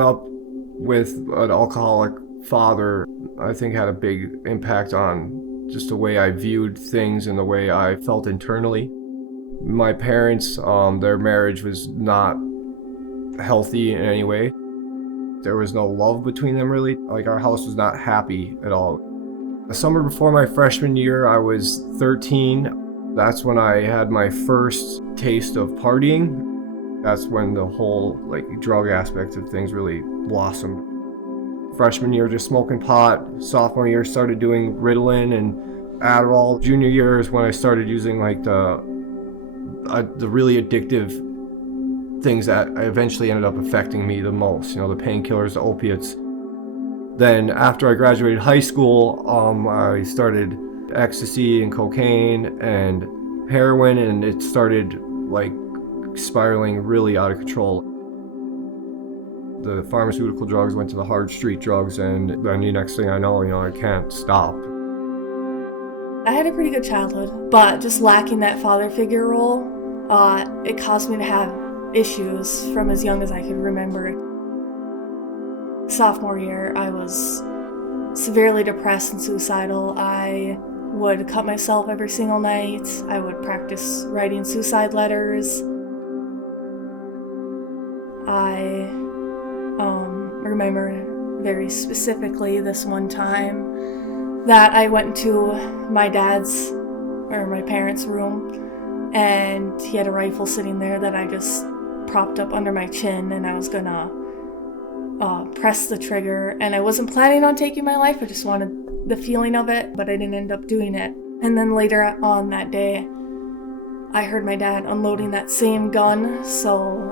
growing up with an alcoholic father, I think had a big impact on just the way I viewed things and the way I felt internally. My parents, their marriage was not healthy in any way. There was no love between them really. Like our house was not happy at all. The summer before my freshman year, I was 13. That's when I had my first taste of partying. That's when the whole drug aspect of things really blossomed. Freshman year, just smoking pot. Sophomore year, started doing Ritalin and Adderall. Junior year is when I started using the really addictive things that eventually ended up affecting me the most. The painkillers, the opiates. Then after I graduated high school, I started ecstasy and cocaine and heroin, and it started spiraling really out of control. The pharmaceutical drugs went to the hard street drugs, and then the next thing I know, I can't stop. I had a pretty good childhood, but just lacking that father figure role, it caused me to have issues from as young as I could remember. Sophomore year, I was severely depressed and suicidal. I would cut myself every single night. I would practice writing suicide letters. I remember very specifically this one time that I went into my parents' room, and he had a rifle sitting there that I just propped up under my chin, and I was gonna press the trigger, and I wasn't planning on taking my life. I just wanted the feeling of it, but I didn't end up doing it. And then later on that day, I heard my dad unloading that same gun, so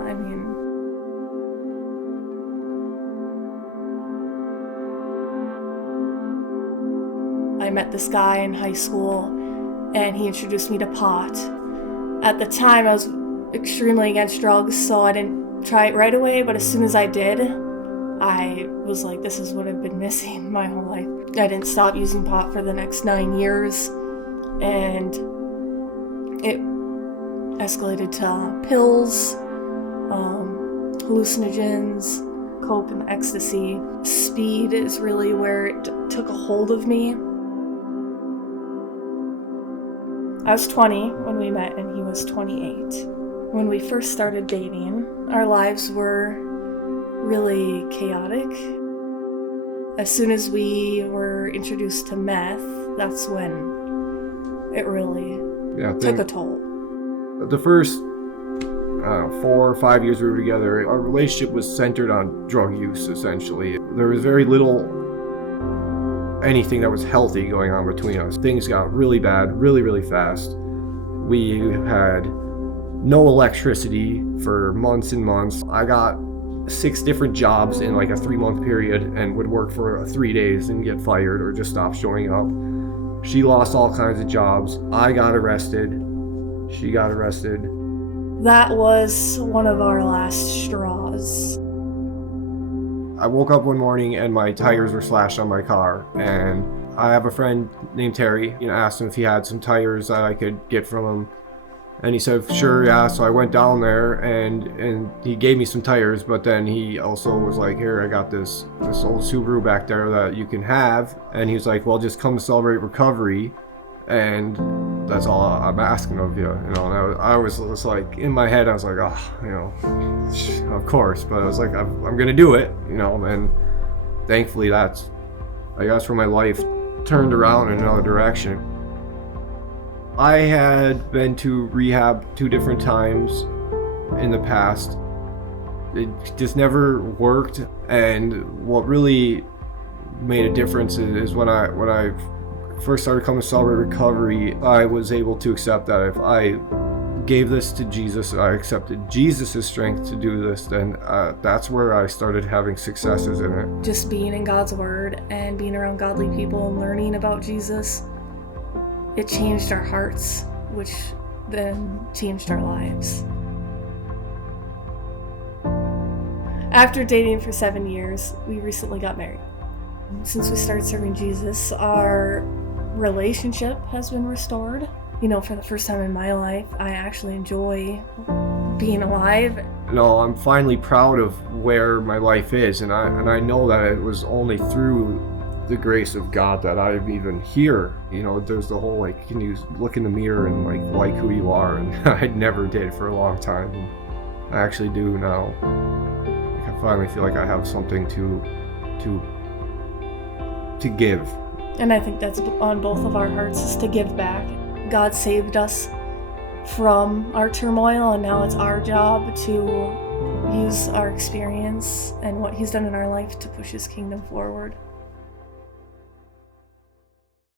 I met this guy in high school, and he introduced me to pot. At the time, I was extremely against drugs, so I didn't try it right away, but as soon as I did, I was like, this is what I've been missing my whole life. I didn't stop using pot for the next 9 years, and it escalated to pills, hallucinogens, coke and ecstasy. Speed is really where it took a hold of me. I was 20 when we met, and he was 28. When we first started dating, our lives were really chaotic. As soon as we were introduced to meth, that's when it really took a toll. The first 4 or 5 years we were together, our relationship was centered on drug use, essentially. There was very little anything that was healthy going on between us. Things got really bad, really, really fast. We had no electricity for months and months. I got 6 different jobs in a 3-month period and would work for 3 days and get fired or just stop showing up. She lost all kinds of jobs. I got arrested. She got arrested. That was one of our last straws. I woke up one morning and my tires were slashed on my car, and I have a friend named Terry. Asked him if he had some tires that I could get from him, and he said sure, yeah. So I went down there and he gave me some tires, but then he also was like, here, I got this old Subaru back there that you can have, and he was like, well, just come to Celebrate Recovery, and that's all I'm asking of you. And I was like, in my head, I was like, of course. But I was like, I'm gonna do it, and thankfully that's where my life turned around in another direction. I had been to rehab 2 different times in the past. It just never worked, and what really made a difference is when I first started coming to Celebrate Recovery, I was able to accept that if I gave this to Jesus, I accepted Jesus' strength to do this, then that's where I started having successes in it. Just being in God's Word and being around godly people and learning about Jesus, it changed our hearts, which then changed our lives. After dating for 7 years, we recently got married. Since we started serving Jesus, our relationship has been restored. For the first time in my life, I actually enjoy being alive. I'm finally proud of where my life is, and I know that it was only through the grace of God that I'm even here. There's the whole can you look in the mirror and like who you are, and I never did for a long time. And I actually do now. I finally feel like I have something to give. And I think that's on both of our hearts, is to give back. God saved us from our turmoil, and now it's our job to use our experience and what He's done in our life to push His kingdom forward.